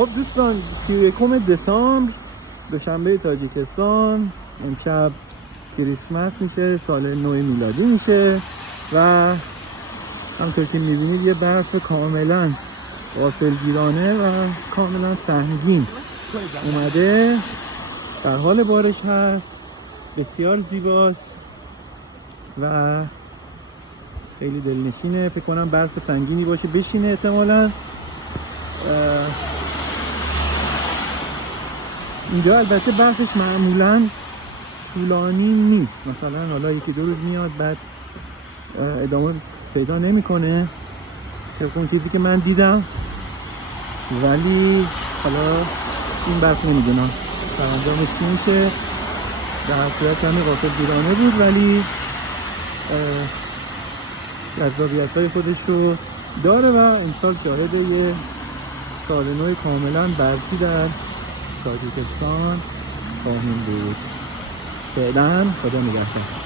خب دوستان 31 دسامبر دوشنبه تاجیکستان، امشب کریسمس میشه، سال نو میلادی میشه و همونطور که میبینید یه برف کاملا غافلگیرانه و کاملا سهمگین اومده، در حال بارش هست، بسیار زیباست و خیلی دلنشینه. فکر کنم برف سنگینی باشه بشینه احتمالاً. اینجا البته برفش معمولاً طولانی نیست، مثلا حالا یکی دو روز میاد بعد ادامه پیدا نمیکنه طبق اون چیزی که من دیدم، ولی حالا این برف نمیدونم سرانجامش چی میشه. در صورت کمی غافلگیرانه بود ولی جذابیت‌های خودش رو داره و امسال شاهد یه سال نو کاملا برفی در تاجیکستان خواهیم بود. فعلا خدا نگهدار.